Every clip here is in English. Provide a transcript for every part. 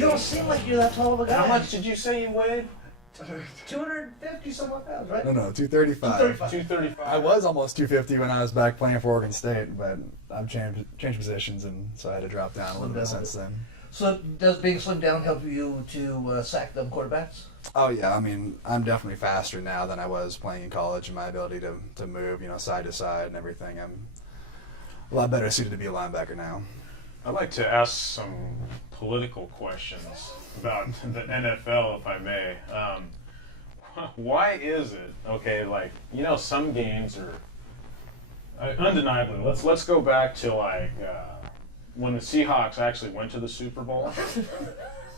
You don't seem like you're that tall of a guy. How much did you say you weighed? 250 some odd pounds, right? No, 235. 235. I was almost 250 when I was back playing for Oregon State, but I've changed positions, and so I had to drop down a little bit since then. So does being slimmed down help you to sack them quarterbacks? Oh yeah, I mean, I'm definitely faster now than I was playing in college, and my ability to move, side to side and everything. I'm a lot better suited to be a linebacker now. I'd like to ask some political questions about the NFL, if I may. Why is it, okay, like, some games are undeniably, let's go back to when the Seahawks actually went to the Super Bowl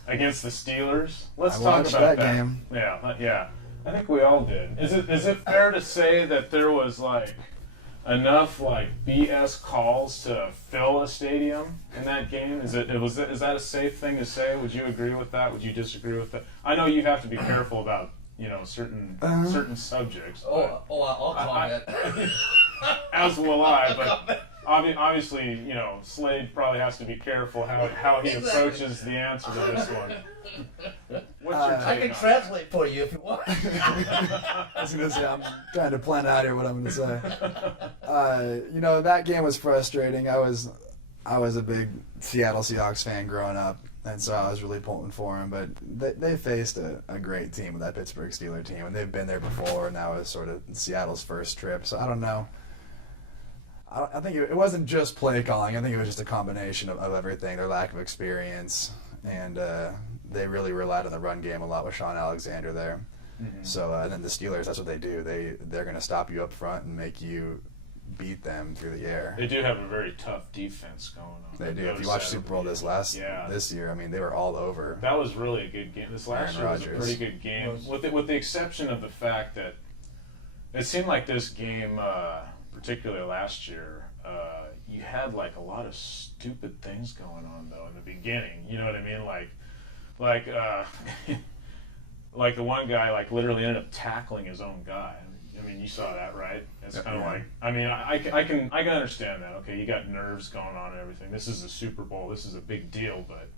against the Steelers. Let's talk about that game. Yeah. I think we all did. Is it fair to say that there was enough BS calls to fill a stadium in that game? Is that a safe thing to say? Would you agree with that? Would you disagree with that? I know you have to be careful about certain subjects. I'll comment. As will I, but obviously, Slade probably has to be careful how he approaches the answer to this one. What's your take I can translate for you if you want. I was going to say, I'm trying to plan out here what I'm going to say. That game was frustrating. I was a big Seattle Seahawks fan growing up, and so I was really pulling for them. But they faced a great team with that Pittsburgh Steelers team, and they've been there before, and that was sort of Seattle's first trip. So I don't know. I think it wasn't just play calling. I think it was just a combination of everything, their lack of experience, and they really relied on the run game a lot with Sean Alexander there. Mm-hmm. So then the Steelers, that's what they do. They're going to stop you up front and make you beat them through the air. They do have a very tough defense going on. They do. If you watch Super Bowl this year, I mean, they were all over. That was really a good game. This last year was a pretty good game, with the exception of the fact that it seemed like this game, particularly last year, you had a lot of stupid things going on though in the beginning. You know what I mean? Like the one guy literally ended up tackling his own guy. I mean, you saw that, right? It's kind of I can understand that. Okay, you got nerves going on and everything. This is the Super Bowl. This is a big deal, but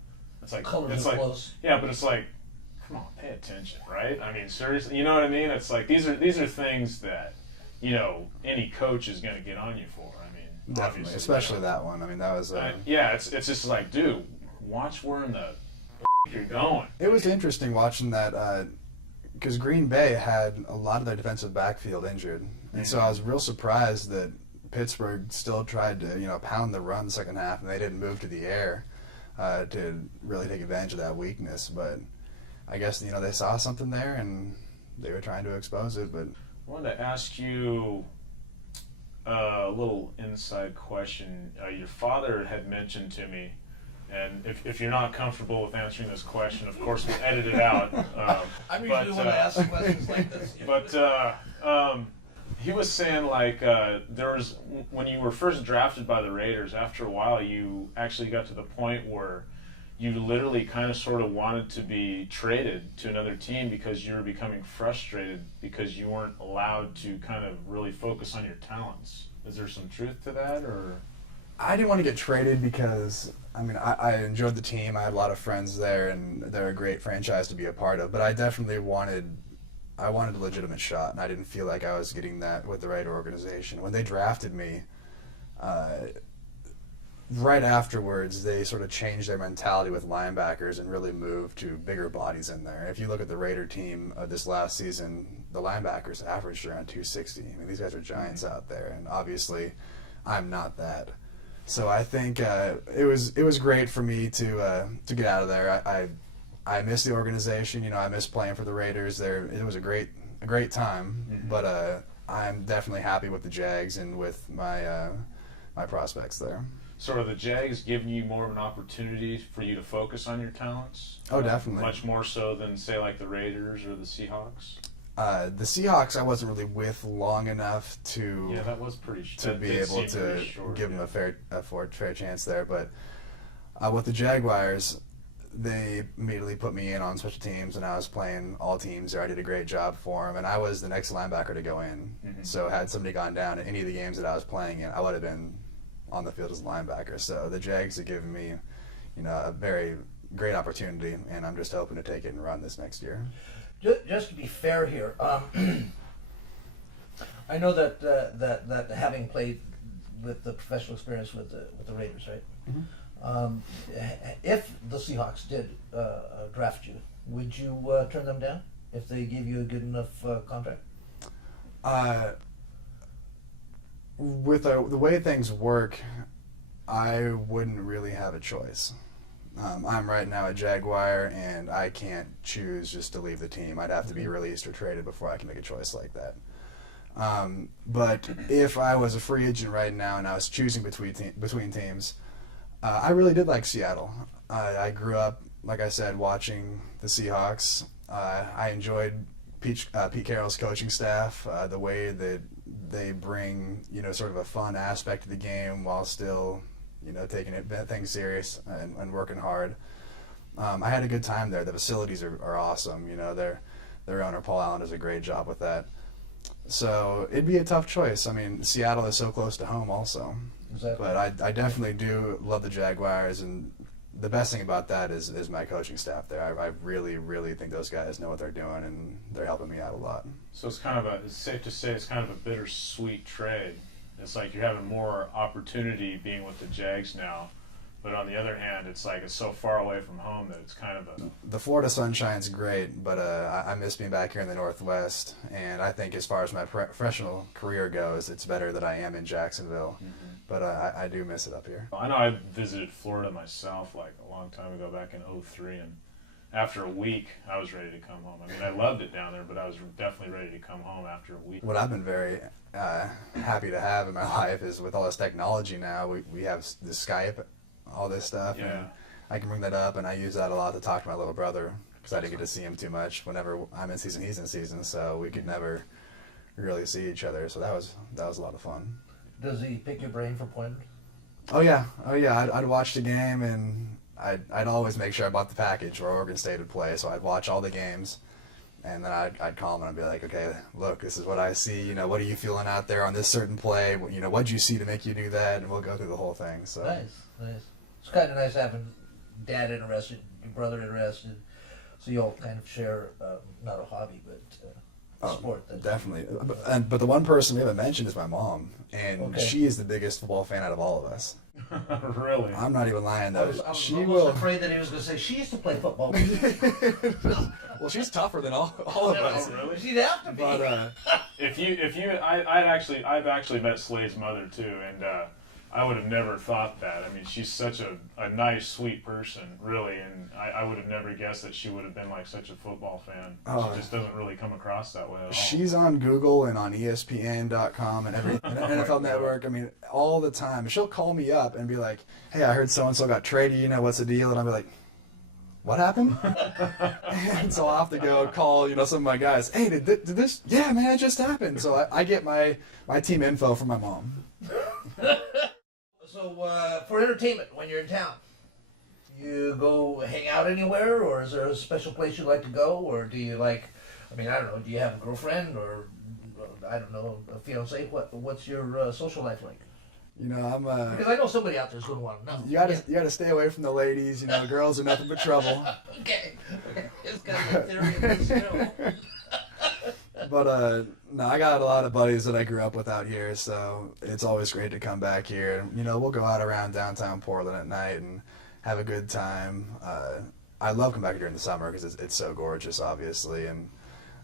close. Yeah, but it's come on, pay attention, right? I mean, seriously, you know what I mean? It's these are things that any coach is going to get on you for. I mean, definitely, especially that one. I mean, that was it's just dude, watch where in the you're going. It was interesting watching that because Green Bay had a lot of their defensive backfield injured, and so I was real surprised that Pittsburgh still tried to pound the run the second half, and they didn't move to the air to really take advantage of that weakness. But I guess they saw something there and they were trying to expose it. But I wanted to ask you a little inside question. Your father had mentioned to me, and if you're not comfortable with answering this question, of course we'll edit it out. I'm usually the one to ask questions like this. But he was saying there was, when you were first drafted by the Raiders, after a while you actually got to the point where you literally kind of sort of wanted to be traded to another team because you were becoming frustrated because you weren't allowed to kind of really focus on your talents. Is there some truth to that, or? I didn't want to get traded because, I mean, I enjoyed the team. I had a lot of friends there, and they're a great franchise to be a part of. But I definitely wanted a legitimate shot, and I didn't feel like I was getting that with the right organization. When they drafted me, right afterwards, they sort of changed their mentality with linebackers and really moved to bigger bodies in there. If you look at the Raider team this last season, the linebackers averaged around 260. I mean, these guys are giants out there, and obviously I'm not that. So I think it was great for me to get out of there. I miss the organization. I miss playing for the Raiders. It was a great time. Mm-hmm. But I'm definitely happy with the Jags and with my prospects there. So are the Jags giving you more of an opportunity for you to focus on your talents? Oh, definitely. Much more so than, say, like the Raiders or the Seahawks? The Seahawks I wasn't really with long enough to that was pretty to be able to give them a fair chance there. But with the Jaguars, they immediately put me in on special teams, and I was playing all teams there. I did a great job for them, and I was the next linebacker to go in. Mm-hmm. So had somebody gone down in any of the games that I was playing in, I would have been on the field as a linebacker. So the Jags have given me, a very, great opportunity, and I'm just hoping to take it and run this next year. Just to be fair here, I know that having played with the professional experience with the Raiders, right? If the Seahawks did draft you, would you turn them down if they gave you a good enough contract? With the way things work, I wouldn't really have a choice. I'm right now a Jaguar, and I can't choose just to leave the team. I'd have to be released or traded before I can make a choice like that. But if I was a free agent right now and I was choosing between teams, I really did like Seattle. I grew up, like I said, watching the Seahawks. I enjoyed Pete Carroll's coaching staff, the way that they bring, sort of a fun aspect to the game while still, taking things serious and working hard. I had a good time there. The facilities are awesome. Their owner, Paul Allen, does a great job with that. So it'd be a tough choice. I mean, Seattle is so close to home also. Exactly. But I definitely do love the Jaguars, and the best thing about that is my coaching staff there. I really, really think those guys know what they're doing, and they're helping me out a lot. So it's safe to say it's kind of a bittersweet trade. It's like you're having more opportunity being with the Jags now, but on the other hand, it's like it's so far away from home that it's kind of a... The Florida sunshine's great, but I miss being back here in the Northwest, and I think as far as my professional career goes, it's better that I am in Jacksonville. But I do miss it up here. I know I visited Florida myself like a long time ago, back in '03, and after a week, I was ready to come home. I mean, I loved it down there, but I was definitely ready to come home after a week. What I've been very happy to have in my life is with all this technology now, we have the Skype, all this stuff, Yeah. and I can bring that up, and I use that a lot to talk to my little brother, because I didn't get to see him too much. Whenever I'm in season, he's in season, so we could never really see each other, so that was a lot of fun. Does he pick your brain for pointers? Oh yeah. I'd watch the game, and I'd always make sure I bought the package where Oregon State would play. So I'd watch all the games, and then I'd call him and I'd be like, okay, look, this is what I see. What are you feeling out there on this certain play? What'd you see to make you do that? And we'll go through the whole thing. So Nice. It's kind of nice having dad interested, your brother interested, so you all kind of share not a hobby, but a sport. Definitely. But the one person we haven't mentioned is my mom, and she is the biggest football fan out of all of us. Really? I'm not even lying though. I was She almost will. afraid that he was going to say she used to play football. Well, she's tougher than all of us. Oh, really? She'd have to be. But I've actually met Slade's mother too, and I would have never thought that. I mean, she's such a nice, sweet person, really, and I would have never guessed that she would have been like such a football fan. She just doesn't really come across that way at all. She's on Google and on ESPN.com and every NFL Network. I mean, all the time. She'll call me up and be like, "Hey, I heard so and so got traded. What's the deal?" And I'll be like, "What happened?" And so I'll have to go call some of my guys. Hey, did this? Yeah, man, it just happened. So I get my team info from my mom. So for entertainment, when you're in town, you go hang out anywhere, or is there a special place you like to go, or do you I don't know, do you have a girlfriend, or I don't know, a fiance? What's your social life like? I'm Because I know somebody out there is going to want to know. you gotta stay away from the ladies. Girls are nothing but trouble. Okay. It's kind of a theory of this show. But no, I got a lot of buddies that I grew up with out here, so it's always great to come back here. We'll go out around downtown Portland at night and have a good time. I love coming back here during the summer because it's so gorgeous, obviously, and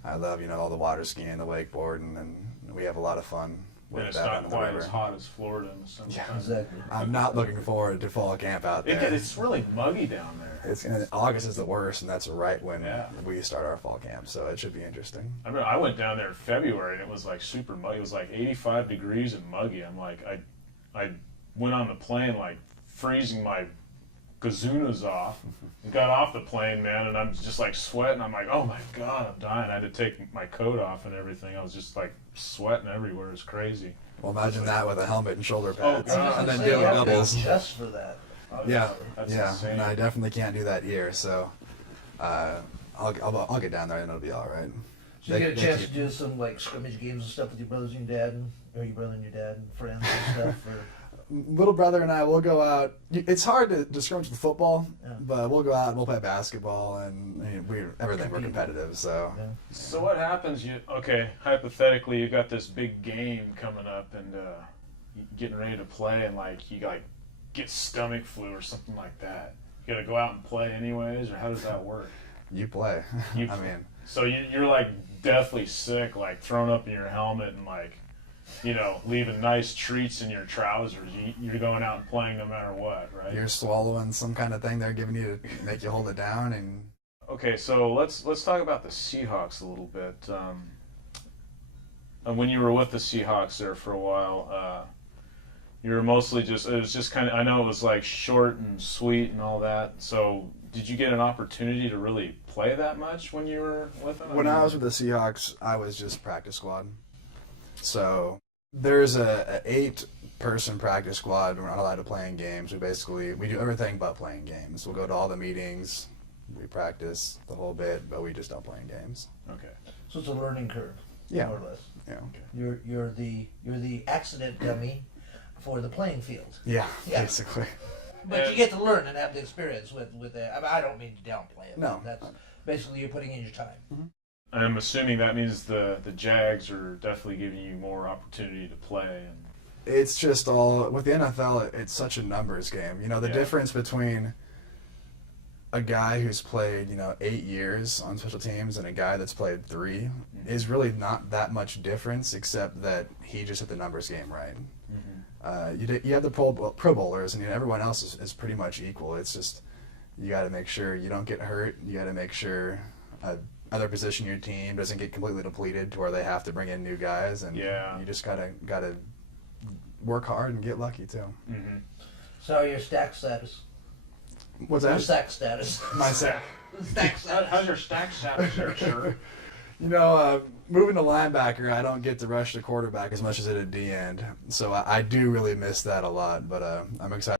I love all the water skiing, the wakeboarding, and we have a lot of fun. And it's not quite as hot as Florida in the summertime. Yeah, exactly. I'm not looking forward to fall camp out there. It's really muggy down there. August is the worst, and that's right when Yeah. we start our fall camp, so it should be interesting. I remember I went down there in February and it was like super muggy. It was like 85 degrees and muggy. I'm like, I went on the plane like freezing my gazoonas off and got off the plane, man, and I'm just like sweating. I'm like, oh my God, I'm dying. I had to take my coat off and everything. I was just like sweating everywhere. It was crazy. Well, imagine that with a helmet and shoulder pads, God. and then You doing have to doubles. just for that. Yeah, That's yeah, insane. and I definitely can't do that here, so I'll get down there and it'll be all right. So you get a chance to do some scrimmage games and stuff with your brothers and your dad, or your brother and your dad and friends and stuff. Or... little brother and I will go out. It's hard to scrimage with football, Yeah. but we'll go out and we'll play basketball, and we're competitive. So Yeah. So what happens? Hypothetically, you got this big game coming up, and you getting ready to play, and you get stomach flu or something like that. You got to go out and play anyways, or how does that work? you play. I mean, So you're deathly sick, thrown up in your helmet and leaving nice treats in your trousers. You're going out and playing no matter what, right? you're swallowing some kind of thing they're giving you to make you hold it down, and Okay, so let's talk about the Seahawks a little bit. And when you were with the Seahawks there for a while, you were mostly it was just kind of, I know it was short and sweet and all that. So did you get an opportunity to really play that much when you were with them? when I was with the Seahawks, I was just practice squad. So there's a 8-person practice squad. We're not allowed to play in games. We do everything but playing games. We'll go to all the meetings. We practice the whole bit, but we just don't play in games. Okay. So it's a learning curve, Yeah. more or less. Yeah. You're the accident dummy for the playing field. Yeah, Yeah. basically. But you get to learn and have the experience with that. I don't mean to downplay it. No. That's basically you're putting in your time. I'm assuming that means the Jags are definitely giving you more opportunity to play. And It's just all, with the NFL, it's such a numbers game. The Yeah. difference between a guy who's played, 8 years on special teams and a guy that's played 3 is really not that much difference, except that he just hit the numbers game right. You have the Pro Bowlers, and everyone else is pretty much equal. It's just you got to make sure you don't get hurt. You got to make sure other position in your team doesn't get completely depleted to where they have to bring in new guys, and Yeah. you just gotta work hard and get lucky too. Mm-hmm. So your stack status. What's Your that? sack status. My sack. Stack status. How's your stack status there, sir? Moving to linebacker, I don't get to rush the quarterback as much as at a D end, so I do really miss that a lot. But I'm excited.